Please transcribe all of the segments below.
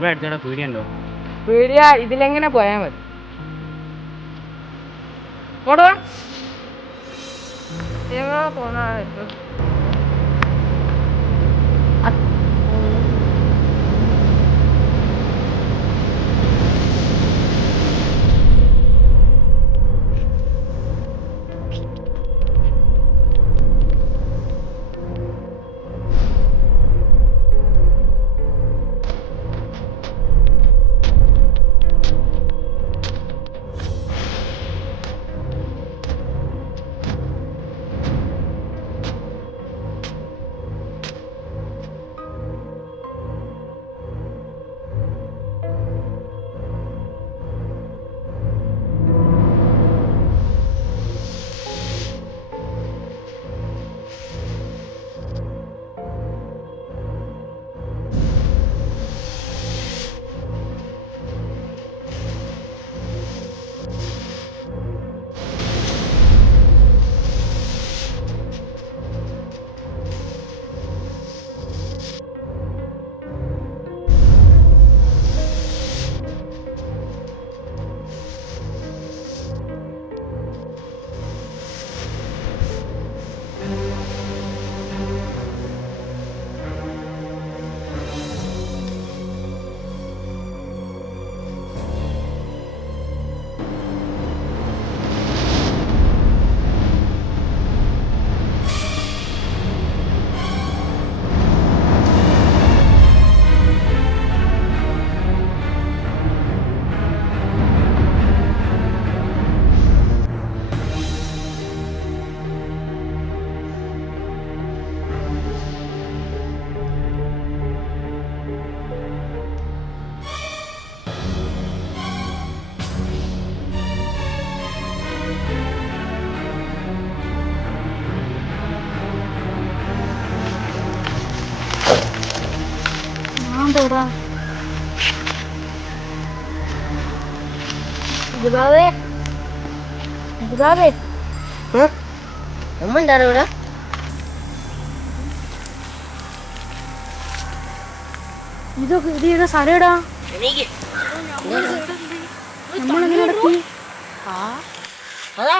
ഇവിടെ അടുത്തോടെ പീടിയുണ്ടോ? പീടിയ ഇതിലെങ്ങനെ പോയാൽ മതി. പോടാ പോന്നാ നമ്മണ്ടാണ് ഇവിടെ. ഇതൊക്കെ ഇത് സ്ഥലടാ. നമ്മളെങ്ങനെ നടത്തി? അതാ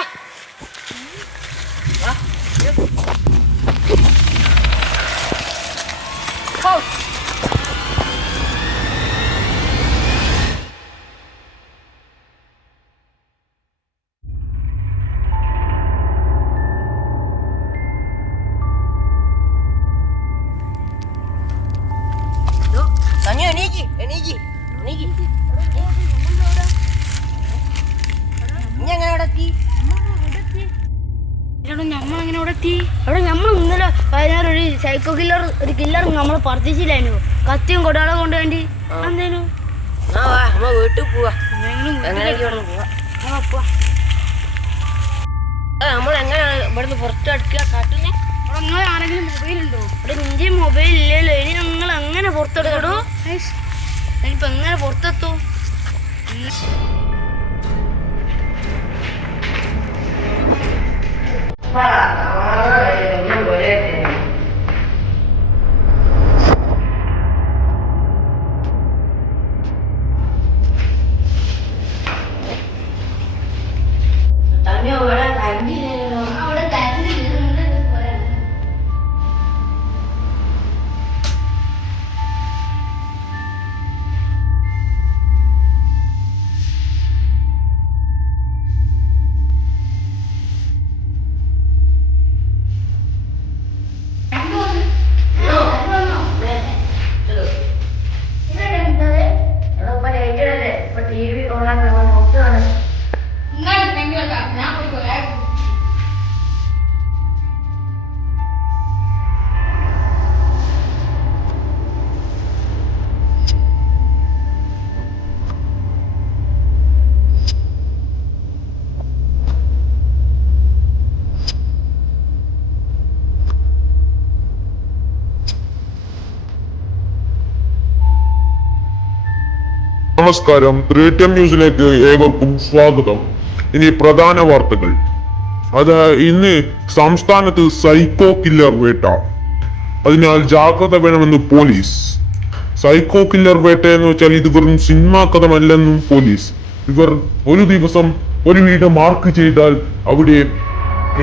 എണീക്ക് എണീക്ക് എണീക്ക്. നീ എങ്ങനെ ഇവിടെ എത്തി? നമ്മളെങ്ങനെ ഇവിടെ എത്തി? അവിടെ നമ്മൾ ഇന്നലെ വൈകുന്നേരം ഒരു സൈക്കോ കില്ലർ നമ്മളെ പർച്ചേസില്ലായിരുന്നു. കത്തിയും കൊടകളെ കൊണ്ട് വേണ്ടി എന്തേനു വീട്ടിൽ പോവാ. നമ്മളെങ്ങനെ ഇവിടുന്ന് പുറത്തെടുക്കുക കാട്ടുന്നേ? അവിടെ നിങ്ങൾ ആരെങ്കിലും മൊബൈൽ ഉണ്ടോ? അവിടെ നിന്റെ മൊബൈൽ ഇല്ലല്ലോ. ഇനി നിങ്ങൾ എങ്ങനെ പുറത്തെടുക്കടോ? ഇനിയിപ്പോ എങ്ങനെ പുറത്തെത്തൂ? നമസ്കാരം, 3TM ന്യൂസിലേക്ക് ഏവർക്കും സ്വാഗതം. ഇനി പ്രധാന വാർത്തകൾ. ഇന്ന് സംസ്ഥാനത്ത് സൈക്കോ കില്ലർ വേട്ട, അതിനാൽ ജാഗ്രത വേണമെന്ന് പോലീസ്. സൈക്കോ കില്ലർ വേട്ട എന്ന് വെച്ചാൽ ഇത് വെറും സിനിമാ കഥമല്ലെന്നും പോലീസ്. ഇവർ ഒരു ദിവസം ഒരു വീട് മാർക്ക് ചെയ്താൽ അവിടെ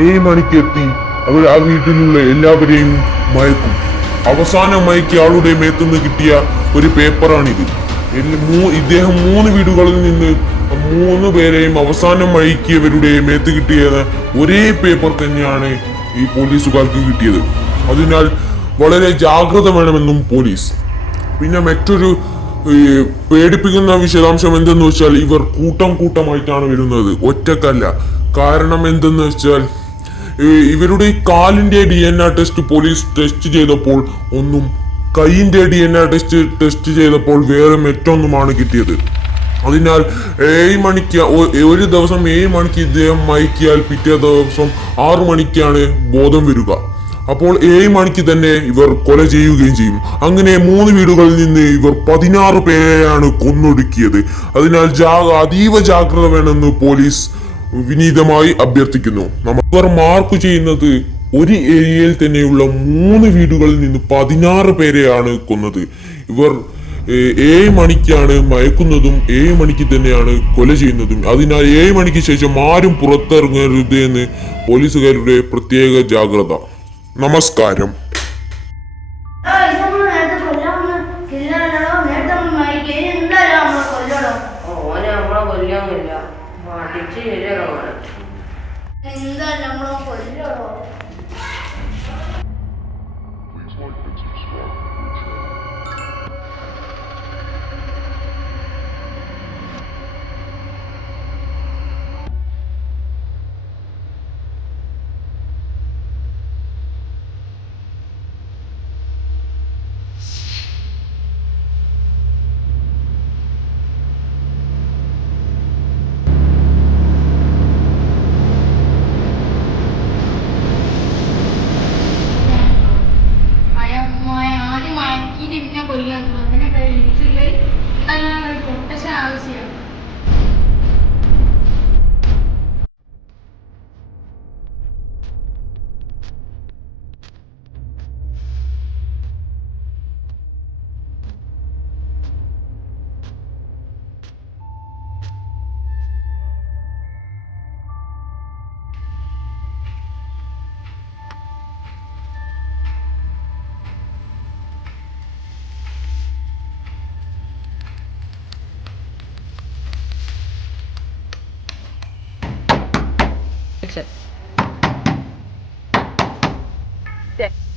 7 മണിക്ക് എത്തി അവർ ആ വീട്ടിലുള്ള എല്ലാവരെയും മയക്കും. അവസാനം മയക്കിയ ആളുടെ മേത്തുനിന്ന് കിട്ടിയ ഒരു പേപ്പറാണിത്. ഇദ്ദേഹം 3 വീടുകളിൽ നിന്ന് 3 പേരെയും അവസാനം മയക്കിയവരുടെ മേത്ത് കിട്ടിയ ഒരേ പേപ്പർ തന്നെയാണ് ഈ പോലീസുകാർക്ക് കിട്ടിയത്. അതിനാൽ വളരെ ജാഗ്രത വേണമെന്നും പോലീസ്. പിന്നെ മറ്റൊരു പേടിപ്പിക്കുന്ന വിശദാംശം എന്തെന്ന് വെച്ചാൽ ഇവർ കൂട്ടമായിട്ടാണ് വരുന്നത്, ഒറ്റക്കല്ല. കാരണം എന്തെന്ന് വെച്ചാൽ ഇവരുടെ ഈ കാലിന്റെ DNA ടെസ്റ്റ് പോലീസ് ടെസ്റ്റ് ചെയ്തപ്പോൾ ഒന്നും, കൈയിന്റെ DNA ടെസ്റ്റ് ചെയ്തപ്പോൾ വേറെ മറ്റൊന്നുമാണ് കിട്ടിയത്. അതിനാൽ 7 മണിക്ക് ഒരു ദിവസം 7 മണിക്ക് ഇദ്ദേഹം മയക്കിയാൽ പിറ്റേ ദിവസം 6 മണിക്കാണ് ബോധം വരിക. അപ്പോൾ 7 മണിക്ക് തന്നെ ഇവർ കൊല ചെയ്യുകയും ചെയ്യും. അങ്ങനെ 3 വീടുകളിൽ നിന്ന് ഇവർ 16 പേരെയാണ് കൊന്നൊടുക്കിയത്. അതിനാൽ അതീവ ജാഗ്രത വേണമെന്ന് പോലീസ് വിനീതമായി അഭ്യർത്ഥിക്കുന്നു. ഇവർ മാർക്ക് ചെയ്യുന്നത് ഒരു ഏരിയയിൽ തന്നെയുള്ള 3 വീടുകളിൽ നിന്ന് 16 പേരെയാണ് കൊന്നത്. ഇവർ 7 മണിക്കാണ് മയക്കുന്നതും 7 മണിക്ക് തന്നെയാണ് കൊല ചെയ്യുന്നതും. അതിനാൽ 7 മണിക്ക് ശേഷം ആരും പുറത്തിറങ്ങരുത് എന്ന് പോലീസുകാരുടെ പ്രത്യേക ജാഗ്രത. നമസ്കാരം. ഓനെ നമ്മളെ കൊല്ലൊന്നുമില്ല, അടിച്ച് ശരിയാക്കണം. എന്താ നമ്മളെ കൊല്ലടോ? Yeah.